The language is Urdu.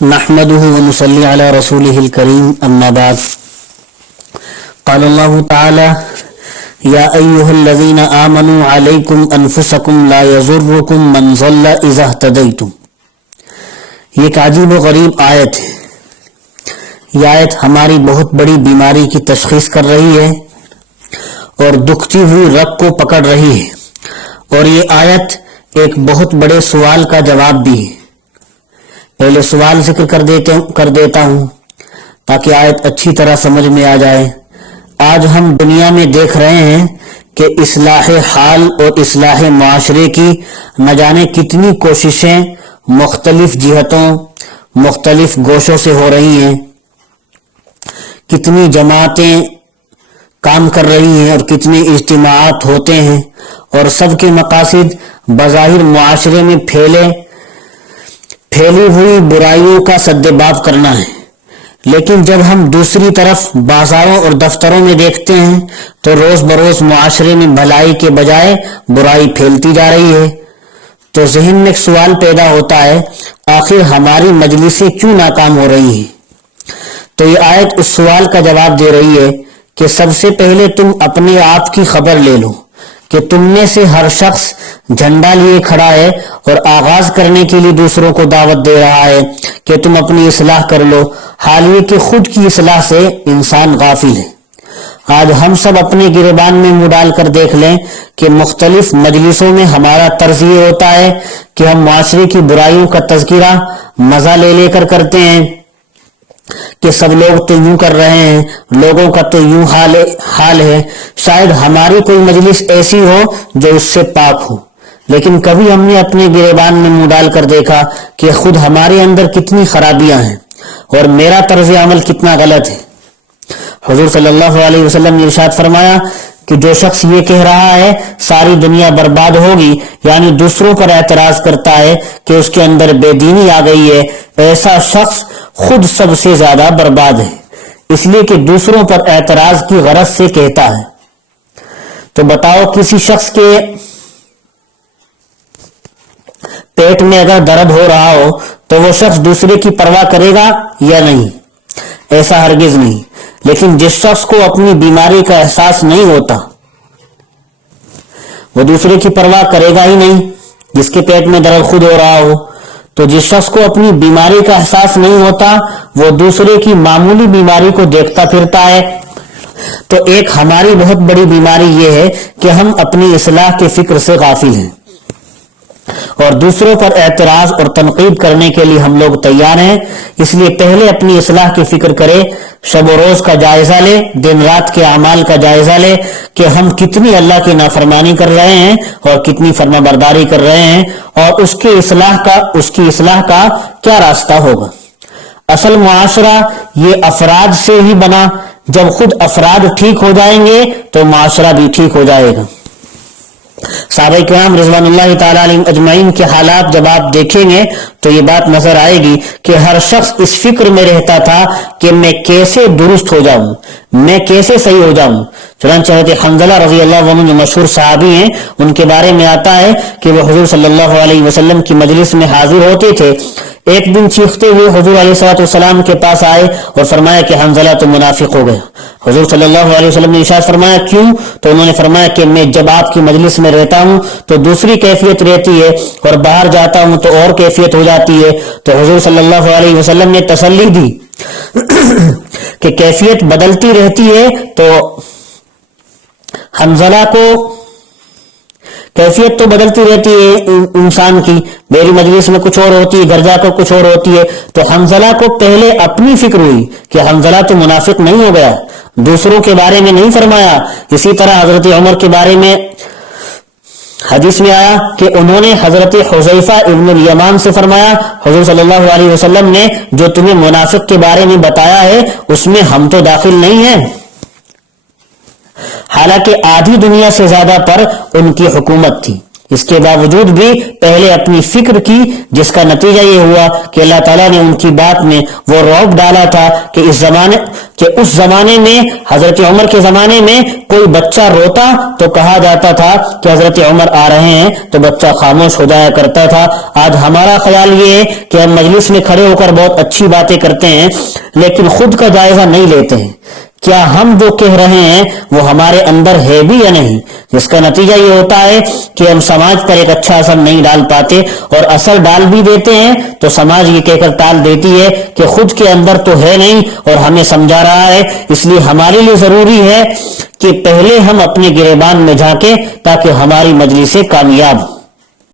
نحمده ونصلي على رسوله الكريم أما بعد قال الله تعالى يا أيها الذين آمنوا عليكم أنفسكم لا يضركم من ضل إذا اهتديتم. یہ ایک عجیب و غریب آیت ہے. یہ آیت ہماری بہت بڑی بیماری کی تشخیص کر رہی ہے اور دکھتی ہوئی رگ کو پکڑ رہی ہے، اور یہ آیت ایک بہت بڑے سوال کا جواب بھی ہے. پہلے سوال ذکر کر دیتا ہوں تاکہ آیت اچھی طرح سمجھ میں آ جائے. آج ہم دنیا میں دیکھ رہے ہیں کہ اصلاح حال اور اصلاح معاشرے کی نہ جانے کتنی کوششیں مختلف جہتوں مختلف گوشوں سے ہو رہی ہیں، کتنی جماعتیں کام کر رہی ہیں اور کتنے اجتماعات ہوتے ہیں، اور سب کے مقاصد بظاہر معاشرے میں پھیلی ہوئی برائیوں کا سدباب کرنا ہے. لیکن جب ہم دوسری طرف بازاروں اور دفتروں میں دیکھتے ہیں تو روز بروز معاشرے میں بھلائی کے بجائے برائی پھیلتی جا رہی ہے. تو ذہن میں ایک سوال پیدا ہوتا ہے، آخر ہماری مجلسیں کیوں ناکام ہو رہی ہیں؟ تو یہ آیت اس سوال کا جواب دے رہی ہے کہ سب سے پہلے تم اپنے آپ کی خبر لے لو کہ تم میں سے ہر شخص جھنڈا لیے کھڑا ہے اور آغاز کرنے کے لیے دوسروں کو دعوت دے رہا ہے کہ تم اپنی اصلاح کر لو، حال یہ کہ خود کی اصلاح سے انسان غافل ہے. آج ہم سب اپنے گریبان میں منہ ڈال کر دیکھ لیں کہ مختلف مجلسوں میں ہمارا طرز یہ ہوتا ہے کہ ہم معاشرے کی برائیوں کا تذکرہ مزہ لے کر کرتے ہیں کہ سب لوگ تو یوں کر رہے ہیں، لوگوں کا تو یوں حال ہے. شاید ہماری کوئی مجلس ایسی ہو جو اس سے پاک ہو، لیکن کبھی ہم نے اپنے گریبان میں منہ ڈال کر دیکھا کہ خود ہمارے اندر کتنی خرابیاں ہیں اور میرا طرز عمل کتنا غلط ہے. حضور صلی اللہ علیہ وسلم نے ارشاد فرمایا کہ جو شخص یہ کہہ رہا ہے ساری دنیا برباد ہوگی، یعنی دوسروں پر اعتراض کرتا ہے کہ اس کے اندر بے دینی آ گئی ہے، ایسا شخص خود سب سے زیادہ برباد ہے، اس لیے کہ دوسروں پر اعتراض کی غرض سے کہتا ہے. تو بتاؤ، کسی شخص کے پیٹ میں اگر درد ہو رہا ہو تو وہ شخص دوسرے کی پرواہ کرے گا یا نہیں؟ ایسا ہرگز نہیں. لیکن جس شخص کو اپنی بیماری کا احساس نہیں ہوتا وہ دوسرے کی پرواہ کرے گا ہی نہیں. جس کے پیٹ میں درد خود ہو رہا ہو، تو جس شخص کو اپنی بیماری کا احساس نہیں ہوتا وہ دوسرے کی معمولی بیماری کو دیکھتا پھرتا ہے. تو ایک ہماری بہت بڑی بیماری یہ ہے کہ ہم اپنی اصلاح کی فکر سے غافل ہیں اور دوسروں پر اعتراض اور تنقید کرنے کے لیے ہم لوگ تیار ہیں. اس لیے پہلے اپنی اصلاح کی فکر کرے، شب و روز کا جائزہ لے، دن رات کے اعمال کا جائزہ لے کہ ہم کتنی اللہ کی نافرمانی کر رہے ہیں اور کتنی فرما برداری کر رہے ہیں، اور اس کی اصلاح کا کیا راستہ ہوگا. اصل معاشرہ یہ افراد سے ہی بنا. جب خود افراد ٹھیک ہو جائیں گے تو معاشرہ بھی ٹھیک ہو جائے گا. صحابہ کرام رضوان اللہ تعالی علیہم اجمعین کے حالات جب آپ دیکھیں گے تو یہ بات نظر آئے گی کہ ہر شخص اس فکر میں رہتا تھا کہ میں کیسے درست ہو جاؤں، میں کیسے صحیح ہو جاؤں. چنانچہ حضرت حنظلہ رضی اللہ عنہ جو مشہور صحابی ہیں، ان کے بارے میں آتا ہے کہ وہ حضور صلی اللہ علیہ وسلم کی مجلس میں حاضر ہوتے تھے. ایک دن چیختے ہوئے حضور علیہ السلام کے پاس آئے اور فرمایا کہ حنظلہ تو منافق ہو گیا. حضور صلی اللہ علیہ وسلم نے ارشاد فرمایا کیوں؟ تو انہوں نے فرمایا کہ میں جب آپ کی مجلس میں رہتا ہوں تو دوسری کیفیت رہتی ہے اور باہر جاتا ہوں تو اور کیفیت ہو جاتی ہے. تو حضور صلی اللہ علیہ وسلم نے تسلی دی کہ کیفیت بدلتی رہتی ہے. تو حنظلہ کو کیفیت تو بدلتی رہتی ہے انسان کی، میری مجلس میں کچھ اور ہوتی ہے، گھر جا کر کچھ اور ہوتی ہے. تو حنظلہ کو پہلے اپنی فکر ہوئی کہ حنظلہ تو منافق نہیں ہو گیا، دوسروں کے بارے میں نہیں فرمایا. اسی طرح حضرت عمر کے بارے میں حدیث میں آیا کہ انہوں نے حضرت حذیفہ ابن الیمان سے فرمایا حضور صلی اللہ علیہ وسلم نے جو تمہیں منافق کے بارے میں بتایا ہے اس میں ہم تو داخل نہیں ہیں. حالانکہ آدھی دنیا سے زیادہ پر ان کی حکومت تھی، اس کے باوجود بھی پہلے اپنی فکر کی، جس کا نتیجہ یہ ہوا کہ اللہ تعالیٰ نے ان کی بات میں وہ رعب ڈالا تھا کہ اس زمانے میں، حضرت عمر کے زمانے میں کوئی بچہ روتا تو کہا جاتا تھا کہ حضرت عمر آ رہے ہیں، تو بچہ خاموش ہو جایا کرتا تھا۔ آج ہمارا خیال یہ ہے کہ ہم مجلس میں کھڑے ہو کر بہت اچھی باتیں کرتے ہیں، لیکن خود کا جائزہ نہیں لیتے ہیں، کیا ہم جو کہہ رہے ہیں وہ ہمارے اندر ہے بھی یا نہیں، جس کا نتیجہ یہ ہوتا ہے کہ ہم سماج پر ایک اچھا اثر نہیں ڈال پاتے، اور اثر ڈال بھی دیتے ہیں تو سماج یہ کہہ کر ٹال دیتی ہے کہ خود کے اندر تو ہے نہیں اور ہمیں سمجھا رہا ہے۔ اس لیے ہمارے لیے ضروری ہے کہ پہلے ہم اپنے گریبان میں جھانکیں تاکہ ہماری مجلسیں کامیاب